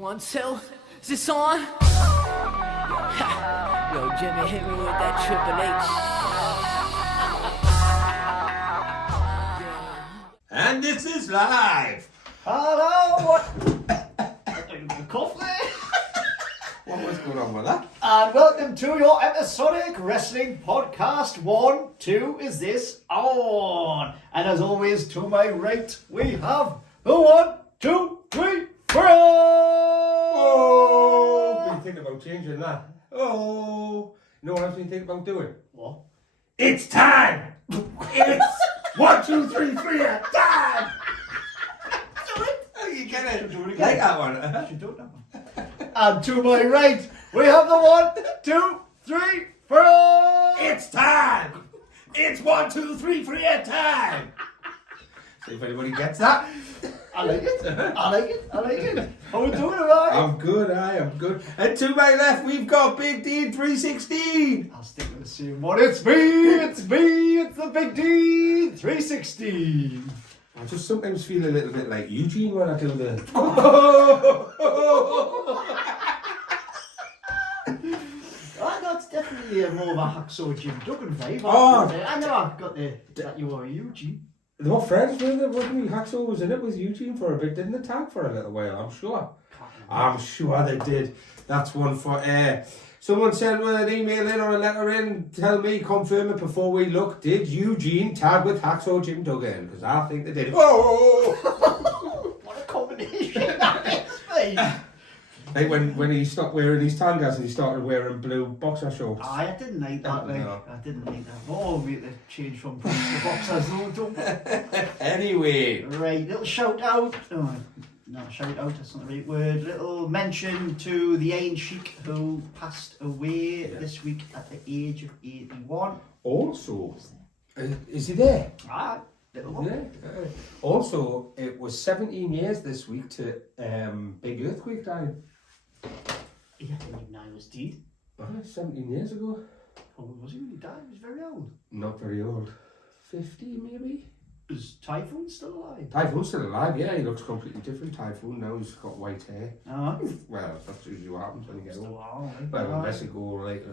1, 2, is this on? Yo, Jimmy, hit me with that Triple H. And this is live. Hello, what? Cough there? What was going on with that? And welcome to your episodic wrestling podcast. 1, 2, is this on? And as always, to my right, we have the 1, 2, 3, 4. Oh, been thinking about changing that. Oh, you know what I've been thinking about doing? What? It's time. It's 1, 2, 3, 3 at time. Do it. Oh, you get it? Do it again. Like that one? Should do it that one. And to my right, we have the 1, 2, 3, 4. It's time. It's 1, 2, 3, 3 at time. See if anybody gets that. I like it. I like it. I like it. How we doing, alright? I'm good. I am good. And to my left, we've got BigDean 316. I'll stick with the same one. It's me. It's the BigDean 316. I just sometimes feel a little bit like Eugene when I do the. That's definitely more of a Hacksaw Jim Duggan vibe. Oh. I know I've got that you are Eugene. They were friends with it, wasn't he? Hacksaw was in it with Eugene for a bit, didn't they tag for a little while, I'm sure. I'm sure they did. That's one for someone sent an email in or a letter in, tell me, confirm it before we look. Did Eugene tag with Hacksaw Jim Duggan? Because I think they did. Oh! What a combination that is, mate. Like when he stopped wearing his tangas and he started wearing blue boxer shorts. I didn't like that, like. No. I didn't like that. Oh, we had to change from the boxers, though, don't we? Anyway. Right, little shout out. Oh, no, shout out, that's not the right word. Little mention to the Iron Sheik who passed away this week at the age of 81. Also, is he there? Ah, little one. Yeah. Also, it was 17 years this week to big earthquake died. Yeah, I didn't even know he was dead. 17 years ago. How old was he when he died? He was very old. Not very old. 50 maybe? Is Typhoon still alive? Typhoon's still alive, yeah. He looks completely different. Typhoon now he's got white hair. Well, that's usually what happens when you get old. Well, unless you go like.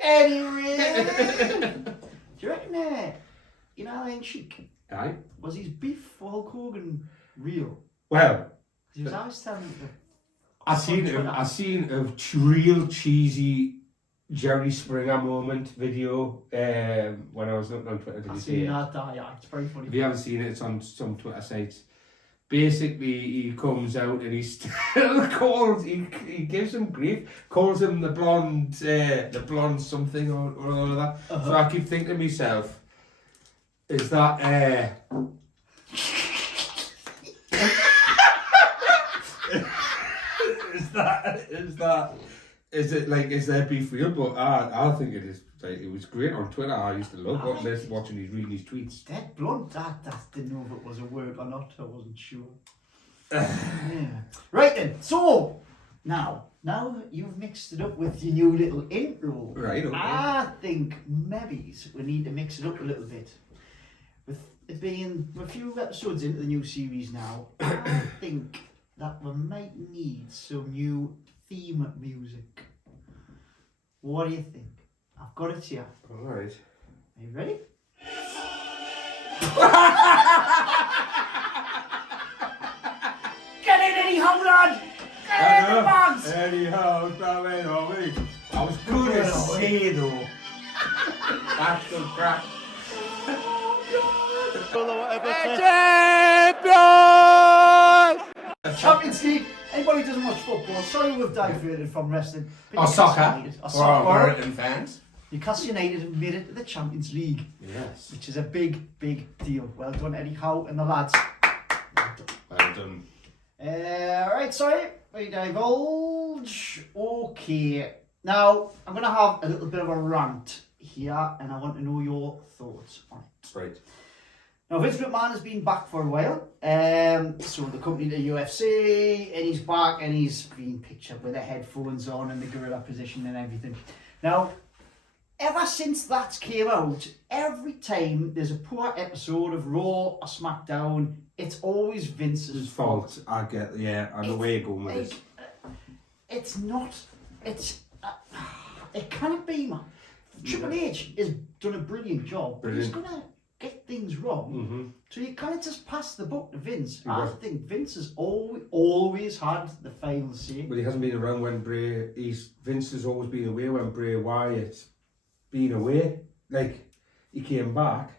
Anyway, do you reckon you know Iron Sheik? Aye. Was his beef for Hulk Hogan real? Well, He was always telling me I seen a real cheesy Jerry Springer moment video when I was looking on Twitter. Did I've you see seen it? that, yeah, it's very funny. If you haven't seen it, it's on some Twitter sites. Basically, he comes out and he still calls. He gives him grief. Calls him the blonde something or other. So I keep thinking to myself, is that is there beef real? But I think it is. Like, it was great on Twitter. I used to love watching reading his tweets. Dead blunt. I didn't know if it was a word or not. I wasn't sure. Yeah. Right then. So now you've mixed it up with your new little intro. Right. Okay. I think maybe we need to mix it up a little bit. With it being a few episodes into the new series now, I think that we might need some new theme music. What do you think? I've got it here. All right. Are you ready? Get in anyhow, lad! Get in the box! Anyhow, coming on me. I was good to say though. That's the crap. Champions League. Anybody who doesn't watch football, sorry we've diverted from wrestling. Or soccer. For our American fans. Newcastle United have made it to the Champions League. Yes. Which is a big deal. Well done, Eddie Howe and the lads. Well done. Right, sorry, we divulge. Okay, now I'm going to have a little bit of a rant here and I want to know your thoughts on it. Right. Now, Vince McMahon has been back for a while, so the company, the UFC, and he's back and he's been pictured with the headphones on and the gorilla position and everything. Now, ever since that came out, every time there's a poor episode of Raw or SmackDown, it's always Vince's fault. I get, yeah, I know where you're going with this. It's not, it can't be, man. Triple H has done a brilliant job, but he's going to get things wrong. So you can't just pass the buck to Vince. I think Vince has always had the final say. But he hasn't been around when Vince has always been away when Bray Wyatt's been away. Like, he came back,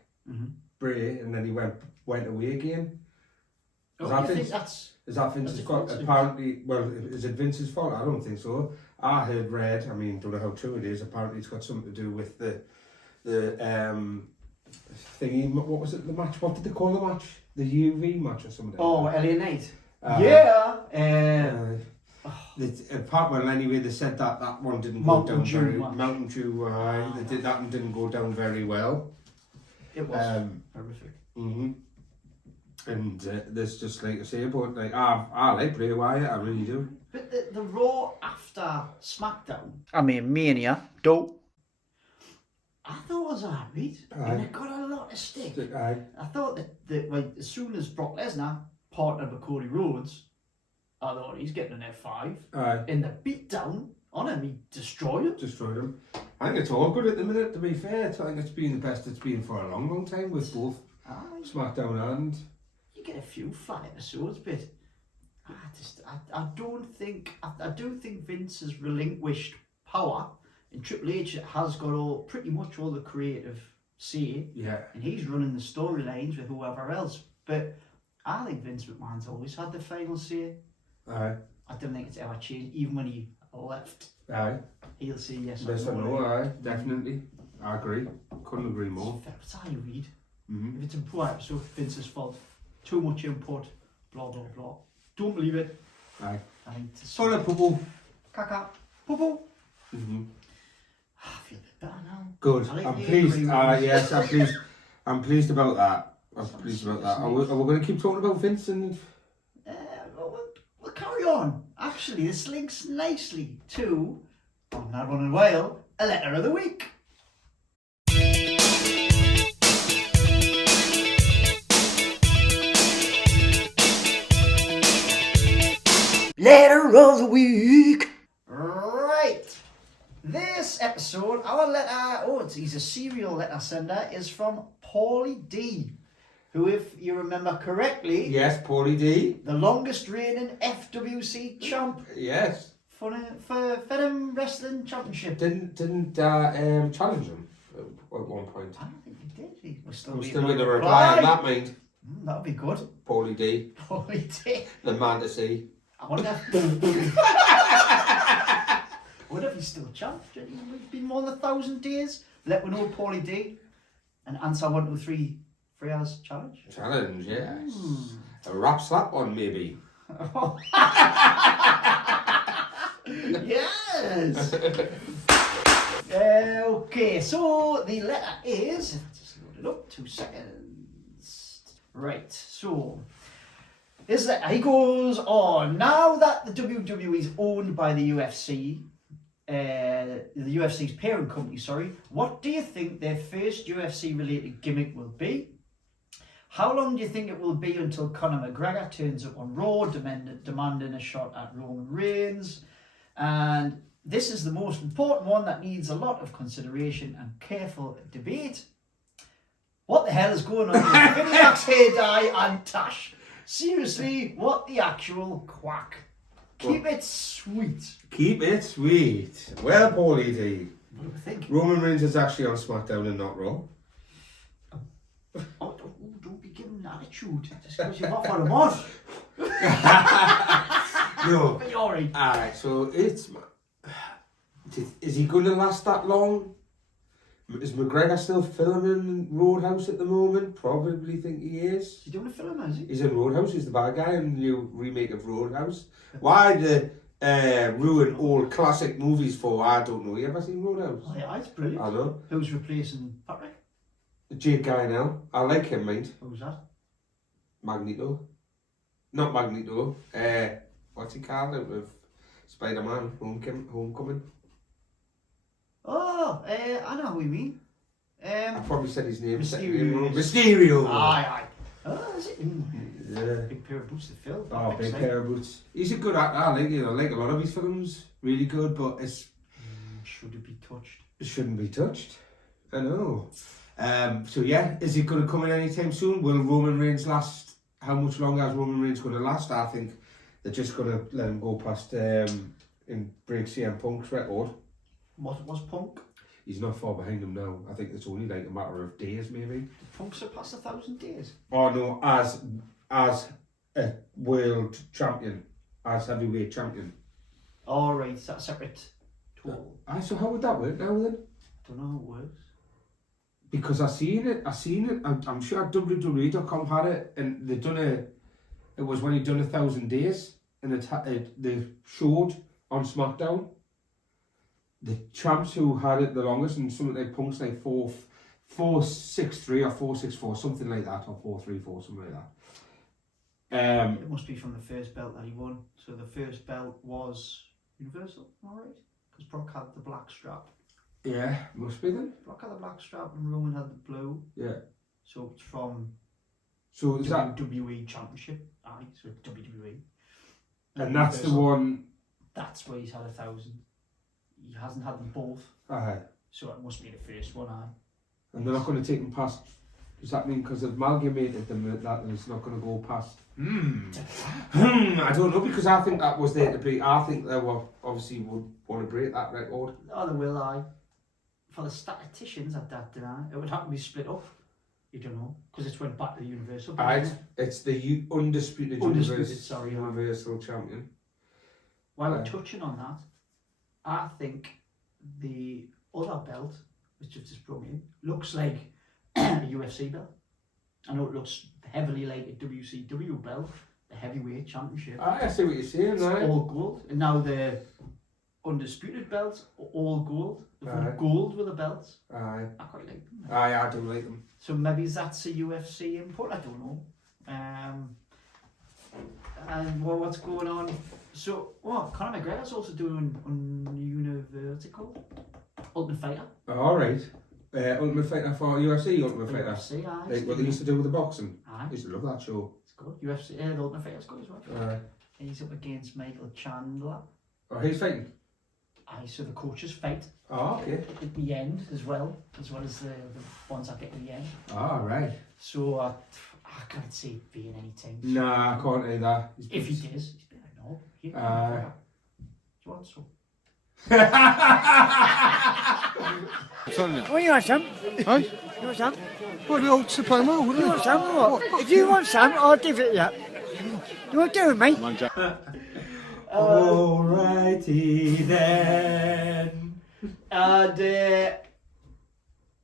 Bray, and then he went away again. Is that Vince's fault? Apparently, well, is it Vince's fault? I don't think so. I read, I mean, don't know how true it is, apparently it's got something to do with the thingy, what was it, the match? What did they call the match? The UV match or something? Oh, LA Knight. Well, anyway, they said that one didn't go down very well. Mountain Dew, they did that and didn't go down very well. It was horrific. And there's just like I say, but like I like Bray Wyatt, I really do. But the Raw after SmackDown, I mean Mania, I thought it was alright, and it got a lot of stick. I thought that like, as soon as Brock Lesnar partnered with Cody Rhodes, I thought he's getting an F5. In the beatdown on him, he destroyed him. I think it's all good at the minute, to be fair. I think it's been the best it's been for a long, long time with both SmackDown and... You get a few flat episodes, but I do think Vince has relinquished power, and Triple H has got pretty much all the creative say. Yeah. And he's running the storylines with whoever else. But I think Vince McMahon's always had the final say. I don't think it's ever changed, even when he left. He'll say yes or no. Definitely. I agree. Couldn't agree more. That's how you read. If it's a poor episode, Vince's fault. Too much input, blah blah blah. Don't believe it. I think full of poo-poo. Caca. Poo-poo. I feel a bit better now. Good. I'm pleased. Yes, I'm pleased. I'm pleased about that. Are we going to keep talking about Vince and? We'll carry on. Actually, this links nicely to, on that one in a while, a letter of the week. Letter of the week. Right. This episode, our letter, he's a serial letter sender, is from Paulie D, who, if you remember correctly... Yes, Paulie D. The longest reigning FWC champ. Yes. For Fedham Wrestling Championship. Didn't challenge him at one point. I don't think he did. He was still with a reply on that, mate. That would be good. Paulie D. Paulie D. The man to see. I wonder if he's still champ. It's been more than 1,000 days. Let me know, Paulie D. And answer 1, 2, 3 hours challenge. Challenge, yes. A rap slap one, maybe. Yes. Okay, so the letter is. Just load it up. 2 seconds. Right. So. He goes on, now that the WWE is owned by the UFC, the UFC's parent company, what do you think their first UFC related gimmick will be? How long do you think it will be until Conor McGregor turns up on Raw demanding a shot at Roman Reigns? And this is the most important one that needs a lot of consideration and careful debate. What the hell is going on with Vinnie Mac's hair dye and Tash? Seriously, what the actual quack? Keep it sweet. Keep it sweet. Well, Paulie D. What do you think? Roman Reigns is actually on SmackDown and not Raw. Oh, don't be giving an attitude just because you've offered him on. No. But you're alright. Alright, so it's... Is he going to last that long? Is McGregor still filming Roadhouse at the moment? Probably think he is. He's doing a film, is he? He's in Roadhouse, he's the bad guy in the new remake of Roadhouse. Why ruin old classic movies for? I don't know. You ever seen Roadhouse? Oh yeah, it's brilliant. I know. Who's replacing Patrick? Jake Guy now. I like him, mate. Who's that? Magneto. Not Magneto. What's he called? With Spider-Man Homecoming. Oh, I know who you mean. I probably said his name. Mysterio. Mysterio. Aye. Oh, is it? Yeah. Big pair of boots to fill. Oh, big pair of boots. He's a good actor. I like a lot of his films. Really good, but Should it be touched? it shouldn't be touched. I know. So yeah, is he going to come in anytime soon? Will Roman Reigns last? How much longer is Roman Reigns going to last? I think they're just going to let him go past and break CM Punk's record. What was Punk? He's not far behind him now. I think it's only like a matter of days, maybe. Did Punk surpass 1,000 days? Oh no, as a world champion, as heavyweight champion. All right, is that a separate total? So how would that work now then? Don't know how it works. Because I seen it. I'm sure WWE.com had it, and they done it was when he done 1,000 days, and they showed on SmackDown the champs who had it the longest, and something like Punk's like 463 or 464, something like that, or 434, something like that. It must be from the first belt that he won. So the first belt was Universal, all right? Because Brock had the black strap. Yeah, must be then. Brock had the black strap and Roman had the blue. Yeah. So it's from So is that, WWE Championship. Aye, so it's WWE. and that's the Universal. one. That's where he's had 1,000. He hasn't had them both. Aye. So it must be the first one, aye. And they're not going to take them past. Does that mean because they've amalgamated them that it's not going to go past? I don't know, because I think that was there to be. I think they were obviously would want to break that record. Oh, they will, aye. For the statisticians at that, it would have to be split up. You don't know, because it's went back to the Universal. Right, it's the undisputed sorry, Universal Champion. While we're touching on that, I think the other belt, which I've just brought in, looks like a UFC belt. I know it looks heavily like a WCW belt, the heavyweight championship. I see what you're saying, It's right? all gold, and now the undisputed belts are all gold. They've Aye. got gold with the belts. Aye, I quite like them. I do like them. So maybe that's a UFC input. I don't know. And what's going on? So, Conor McGregor's also doing what's it called? Ultimate Fighter. All right. Ultimate Fighter for UFC, Ultimate Fighter. UFC, aye. Like what they used to do with the boxing. Aye. I used to love that show. It's good. UFC, the Ultimate Fighter's good as well. Aye. And he's up against Michael Chandler. Oh, he's fighting. Aye, so the coaches fight Oh, okay. at the end as well as the ones that get to the end. All right. So I can't see it being anything. Nah, I can't do that. If he does, he's been like, no. Here, Aye. do you want some? What do you want, Sam? Huh? You want some? What, the old Supremo, wouldn't you? Want some or what? If you want some, I'll give it you. You want to do it, mate? Alrighty then. And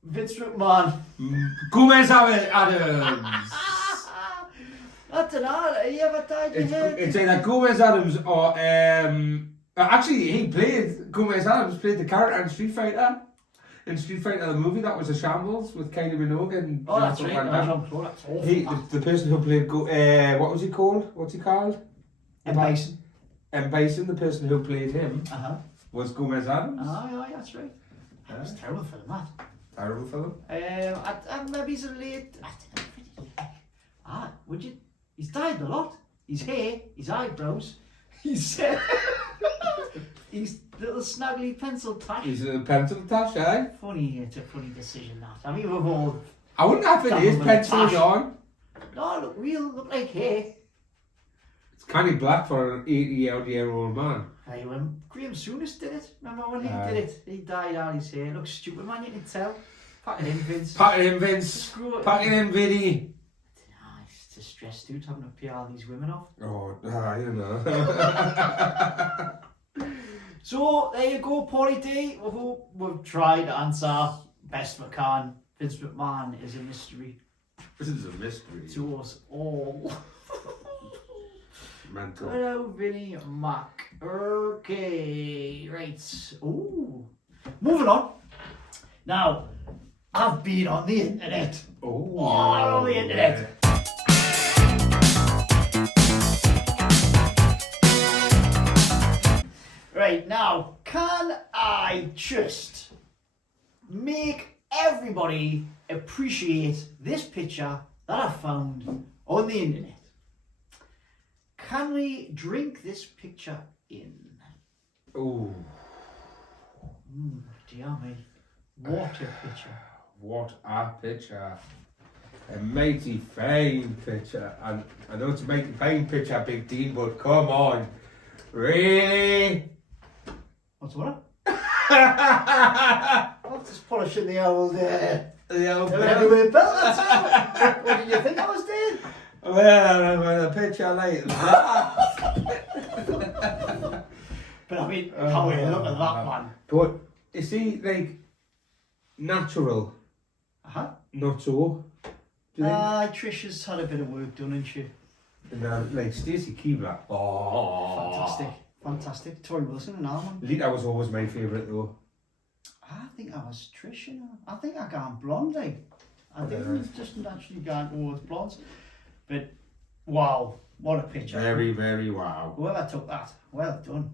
Vince McMahon. Gomez Adams. I don't know, you ever died your head? It's either Gomez Adams or actually he played Gomez Adams played the character in Street Fighter. In Street Fighter the movie that was a shambles with Kylie Minogue and Oh, that's right. Van Damme. Jean-Claude, that's awful. The person who played what was he called? What's he called? M. Bison. M. Bison, the person who played him was Gomez Adams. Aye, that's right. That was a terrible film, that. Terrible film. Maybe he's a late. I don't know. Would you? He's dyed a lot. His hair, his eyebrows, his little snuggly pencil tash. He's a pencil tash, eh? Funny, it's a funny decision that. I mean, we've all. I wouldn't have it is penciled on. No, look like hair. It's kind of black for an 80-year-old man. Hey, when Graham Souness did it, remember when he did it? He dyed out his hair. Looks stupid, man, you can tell. Pack it in, Vince. Pack it in, Vince. Screw it. Pack it in, Vinny. It's a stress, dude, having to pay all these women off. Oh, you know. So, there you go, Paulie D. We've tried to answer best we can. Vince McMahon is a mystery This is a mystery. to us all. Mental. Hello, Vinny Mac. Okay, right. Ooh. Moving on. Now, I've been on the internet. Oh, On the internet. Right, now, can I just make everybody appreciate this picture that I found on the internet. Can we drink this picture in? Ooh, Dear me, what a picture. what a picture. A mighty fine picture. And I know it's a mighty fine picture, Big Dean, but come on. Really? What's what? I'm just polishing the old The old heavyweight belt, that's all. What did you think I was doing? Well, a picture like that. But I mean, how you look at that, man. But you see, like, natural, Uh-huh. not so. Do you think? Trisha's had a bit of work done, hasn't she? And like Stacey Keebler. Oh, Fantastic. Tori Wilson and Alman. Lita was always my favourite though. I think I was Trish, you know. I think I gone blonde, eh? I think it was just naturally gone towards blondes. But wow, what a picture. Very, very wow. Whoever took that, well done.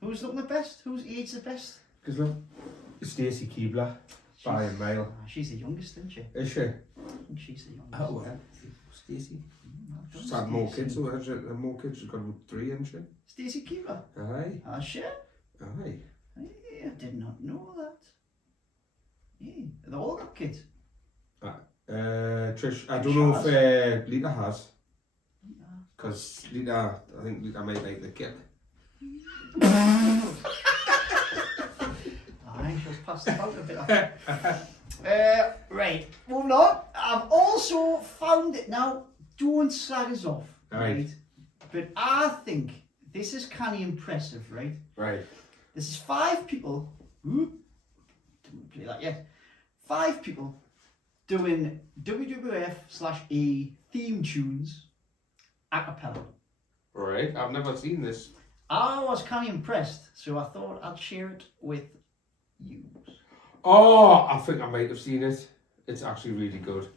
Who's looking the best? Who's aged the best? Because look, Stacey Keebler by a mile. She's the youngest, isn't she? Is she? I think she's the youngest. Oh well, Stacey. Well done, She's had more Stacey. kids, so has she? More kids. She's got 3, hasn't she? Stacey Keebler. Aye, Has she? aye. I did not know that. Yeah, they all got kids. Trish, I Trish don't know has. if Lita has. Because Lita, I think Lita might like the kid. Aye, she was passed out a bit. Right, moving on. I've also found it now. Don't slag us off, Right. But I think this is kind of impressive, right? Right. This is 5 people. Didn't play that yet. 5 people doing WWF/E theme tunes a cappella. Right. I've never seen this. I was kind of impressed, so I thought I'd share it with you. Oh, I think I might have seen it. It's actually really good.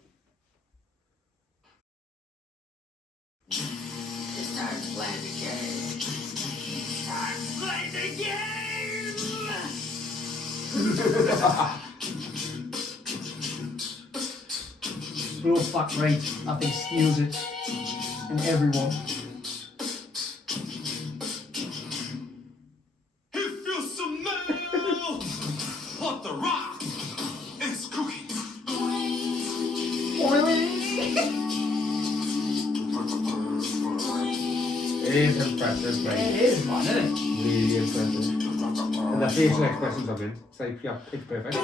It's time to play the game. It's time to play the game. Blowback rate, I think, steals it in everyone. If you smell what the rock is cooking, It is impressive, It mate. is, man, isn't it? Really impressive. And the facial expressions of it. It's like, yeah, pitch perfect.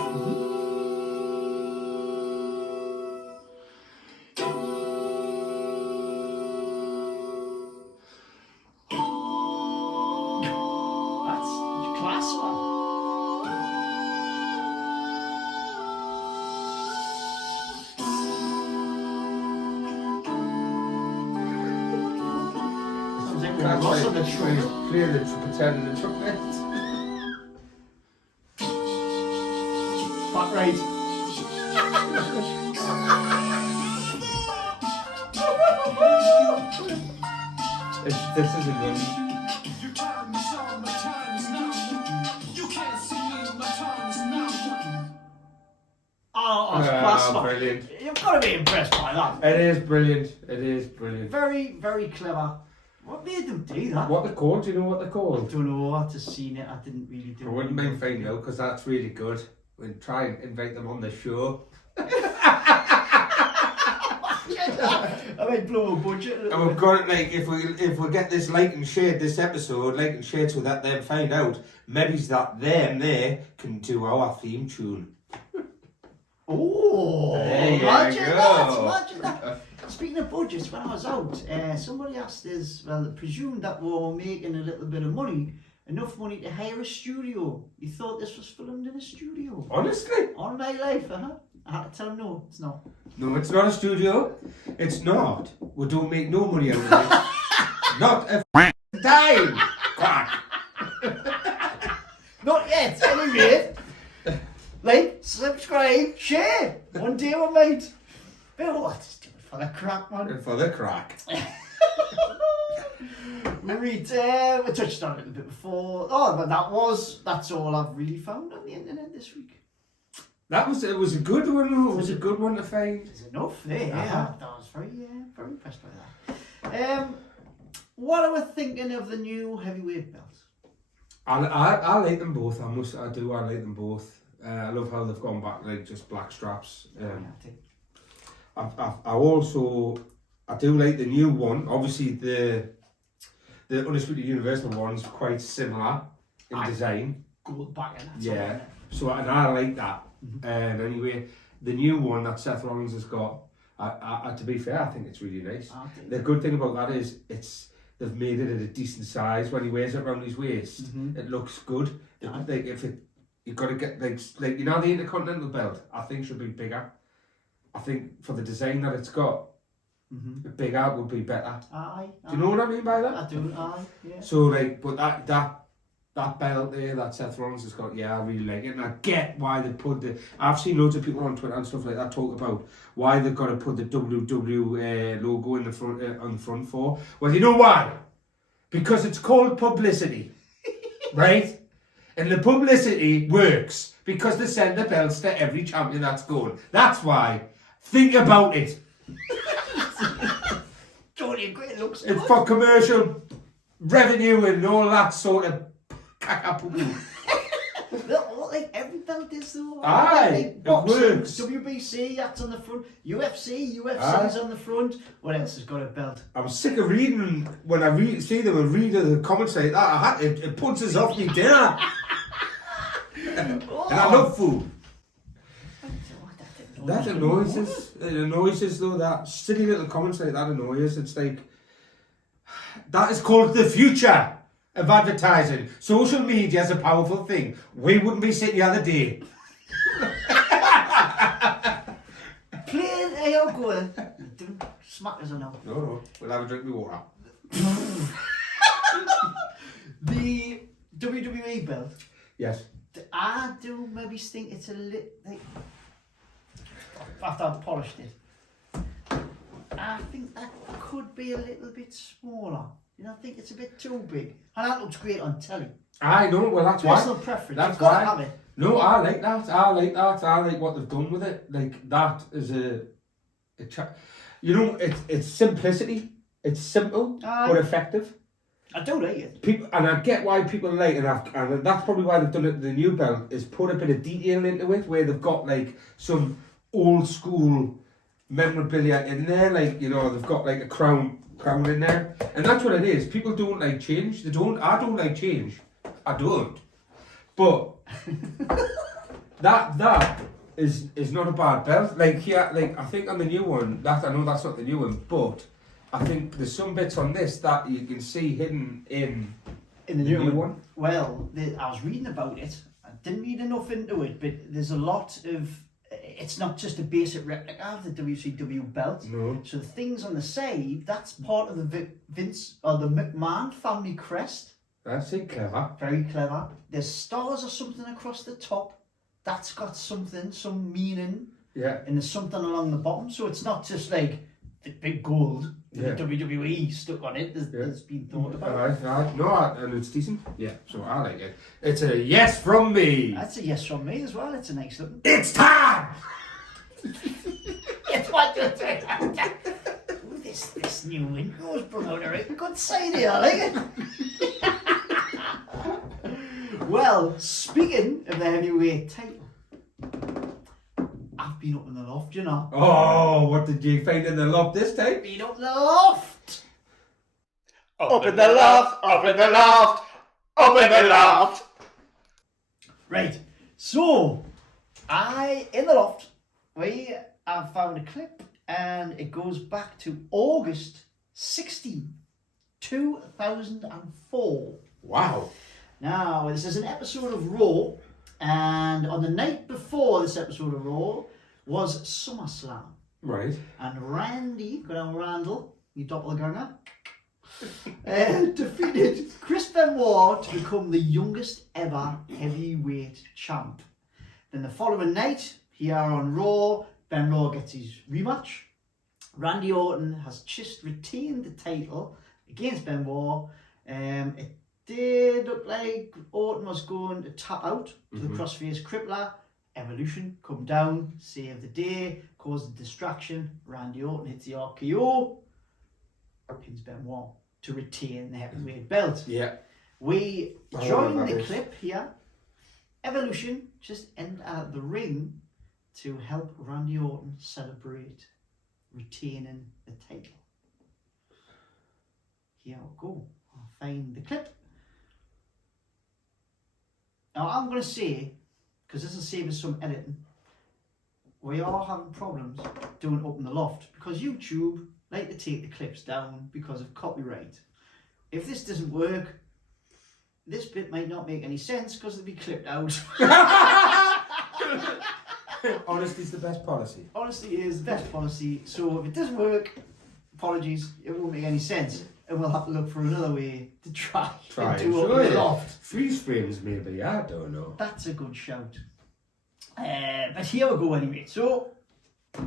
That's class, man. Sounds like we're That's lost on the right. trail. Clear the pretending the trumpet. Back right. This is a good one. your time is on, my time is now. You can't see me, my time is now. Oh, that's class, man. Brilliant. You've got to be impressed by that. It is brilliant. It is brilliant. Very, very clever. What made them do that? What they're called? Do you know what they're I called? don't know. I just seen it. I didn't really do I it. wouldn't mind finding out because that's really good. We'll try and invite them on the show. I might blow a budget. A little And we've bit. got it like if we get this like and shared this episode, like and shared so that they find out maybe that them there can do our theme tune. Oh, There you imagine go. that! Imagine that. Speaking of budgets, when I was out, somebody asked us, well, presumed that we were making a little bit of money, enough money to hire a studio. You thought this was filmed in a studio? Honestly? On my life, I had to tell him no, it's not. No, it's not a studio. It's not. We don't make no money out of it. Not a dime. Quack. Not yet, anyway. Like, subscribe, share. One day we might. But what? Just do it for the crack, man. And for the crack. We touched on it a little bit before. Oh, but that's all I've really found on the internet this week. It was a good one. It was a good one to find. There's enough there. Uh-huh. I was very impressed by that. What are we thinking of the new heavyweight belts? I like them both. I like them both. I love how they've gone back like just black straps. I do like the new one. Obviously the Undisputed Universal one's quite similar in design. Gold back and that's Yeah. So and I like that. And anyway, the new one that Seth Rollins has got, to be fair, I think it's really nice. The good thing about that is they've made it at a decent size. When he wears it around his waist, it looks good. Like you've got to get like you know the Intercontinental belt. I think should be bigger. I think for the design that it's got, bigger would be better. Aye. Do you know what I mean by that? I do. Aye. Yeah. So like, but that belt there that Seth Rollins has got, I really like it, and I get why they put I've seen loads of people on Twitter and stuff like that talk about why they've got to put the WW logo in the front on the front for. Well, you know why? Because it's called publicity, right? And the publicity works because they send the belts to every champion that's going. That's why. Think about it. Don't you agree? It looks good. It's for commercial revenue and all that sort of cackapoo. Like every belt is though. Aye, Like it boxing, works. WBC, that's on the front. UFC's on the front. What else has got a belt? I'm sick of reading when I see them and read the comments like that. It puts us off me dinner. And I love food. That annoys us. It annoys us though. That silly little comments like that annoy us. It's like that is called the future of advertising. Social media is a powerful thing. We wouldn't be sitting the other day. Plain ale going. Don't smack us or no. No, we'll have a drink of water. The WWE belt. Yes. I do maybe think it's a little like after I've polished it. I think that could be a little bit smaller. You know, I think it's a bit too big. And that looks great on telly. I know, well that's Personal why. preference. That's You've got why. to have it. No, I like that. I like what they've done with it. Like that is you know, it's simplicity. It's simple but effective. I do like it. People, and I get why people like it, and that's probably why they've done it. The new belt is put a bit of detail into it, where they've got like some old school memorabilia in there, like you know they've got like a crown in there, and that's what it is. People don't like change. I don't like change. I don't. But that is not a bad belt. Like here, like I think on the new one, I know that's not the new one, but I think there's some bits on this that you can see hidden in the new one. Well, I was reading about it. I didn't read enough into it, but there's a lot of. It's not just a basic replica of the WCW belt. No. So the things on the side, that's part of the Vince or the McMahon family crest. That's it, clever. Very clever. There's stars or something across the top. That's got something, some meaning. Yeah. And there's something along the bottom. So it's not just like the big gold with the WWE stuck on it. There's been thought about. And it's decent. Yeah, so I like it. It's a yes from me. That's a yes from me as well. It's a nice looking. It's time! Yes, what you say? This new Windows promoter, a good sign here, I like it. Well, speaking of the heavyweight title, I've been up in the loft, you know. Oh, what did you find in the loft this time? Been up in the loft. Up in the loft, up in the loft, up in the loft. Right, so in the loft, I've found a clip and it goes back to August 16, 2004. Wow. Now, this is an episode of Raw, and on the night before this episode of Raw was SummerSlam. Right. And Randy, good old Randall, your doppelganger, defeated Chris Benoit to become the youngest ever heavyweight champ. Then the following night, here on Raw, Benoit gets his rematch. Randy Orton has just retained the title against Benoit. It did look like Orton was going to tap out to the crossface crippler. Evolution come down, save the day, cause a distraction. Randy Orton hits the RKO, pins Benoit to retain the heavyweight belt. Yeah. We I join remember the this. clip here. Evolution just enter the ring to help Randy Orton celebrate retaining the title. Here we go. I'll find the clip. Now I'm going to say, because this will save us some editing, we are having problems doing Up in the Loft because YouTube like to take the clips down because of copyright. If this doesn't work, this bit might not make any sense because it'll be clipped out. Honesty's the best policy. Honesty is the best policy, so if it doesn't work, apologies, it won't make any sense. And we'll have to look for another way to try and and do Up show in the you. Loft. Freeze frames maybe, I don't know. That's a good shout. But here we go anyway. So, Look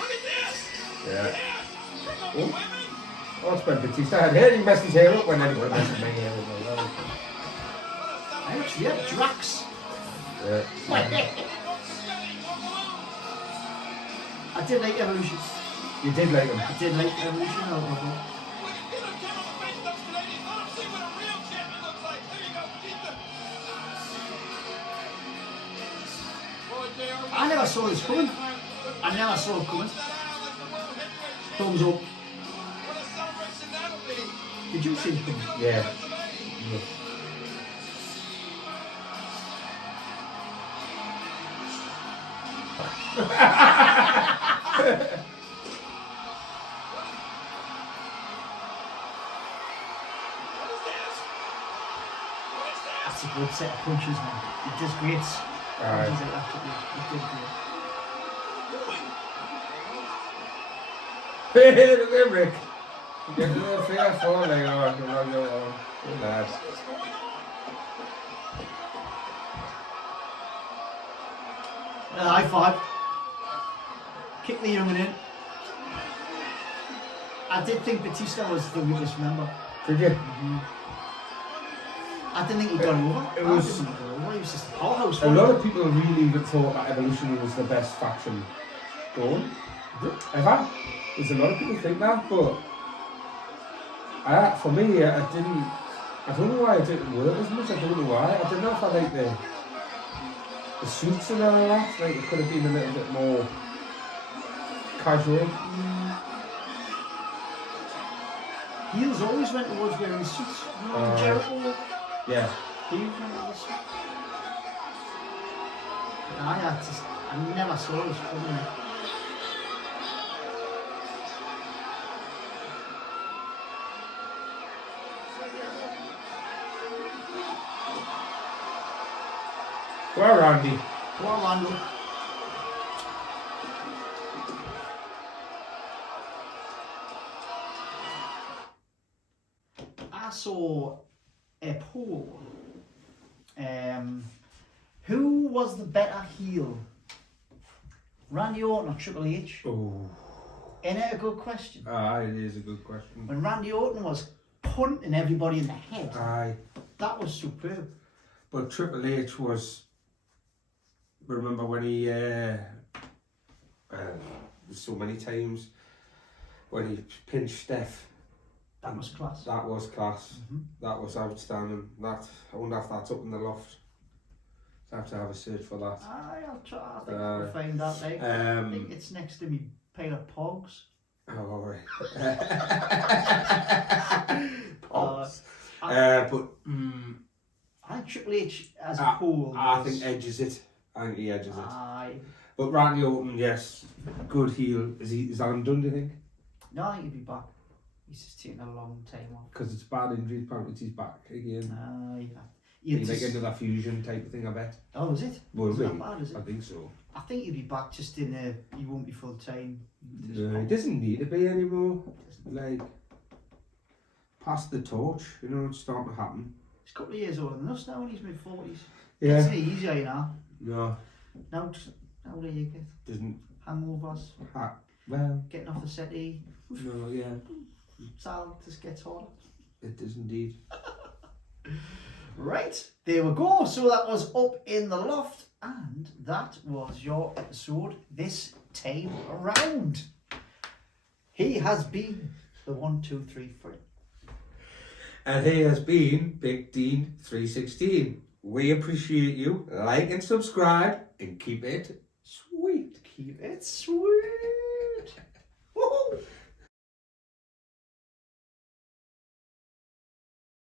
at this! Yeah. From the Oh. women! Oh, it's when Batista had hair, he messed his hair up when anyone messed my hair up. actually, yeah, Drax. Yeah. I did like Evolution. You did like him. I did like Evolution. Get him, get him on the face, those Canadians. Let him see what a real champion looks like. There you go, Batista. Boy, JR, I never saw this coming. I never saw it coming. Thumbs up. What a celebration that'll be. Did you see it coming? Yeah. That's a good set of punches, man. It does great. Alright. Punches like that, it did great. Hey, look at Rick. Get a little figure falling on. Come on, go on. Good lad. High five. Kick the young'un in. I did think Batista was the weakest member. Did you? I didn't think he got over. It was- I didn't think he got over. He was just a powerhouse. A lot of people really thought that Evolution was the best faction going ever. There's a lot of people think that, but for me, I didn't. I don't know why it didn't work as much. I don't know why. I don't know if I like the suits and all that. Like it could have been a little bit more casual. Heels always went towards wearing suits. You know, Jericho. Yeah. He went towards suits. I never saw this coming. Well, Randy. Go on, Randall. I saw a poll. Who was the better heel? Randy Orton or Triple H? Oh. Isn't it a good question? It is a good question. When Randy Orton was punting everybody in the head, Aye. that was superb. But Triple H was. Remember when he. So many times when he pinched Steph. That was class. That was class. Mhm. That was outstanding. That I wonder if that's up in the loft. So I have to have a search for that. Aye, I'll try. I think I'll find that. Like, I think it's next to me pile of pogs. Oh, alright. Pogs. But I think Triple H as a I- whole. I was- think edges it. I think he edges it. Aye. But Randy Orton, yes, good heel. Is that undone? Do you think? No, I think he'll be back. He's just taking a long time off. Because it's bad injury. Apparently, he's back again. Aye. He's like into that fusion type of thing. I bet. Oh, is it? Will Is be. that bad, is it? I think so. I think he'll be back just in a. He won't be full time. No, it doesn't need to be anymore. Like, pass the torch. You know, it's starting to happen. He's a couple of years older than us now, and he's mid 40s. Yeah. It's easier, you know. No, Now do you get doesn't. hangovers, Well, getting off the settee. no, yeah, Sal just gets harder. it does indeed. Right, there we go. So that was Up in the Loft, and that was your episode this time around. He has been the 1, 2, 3, 3. And he has been Big Dean 316. We appreciate you. Like and subscribe and keep it sweet. Keep it sweet.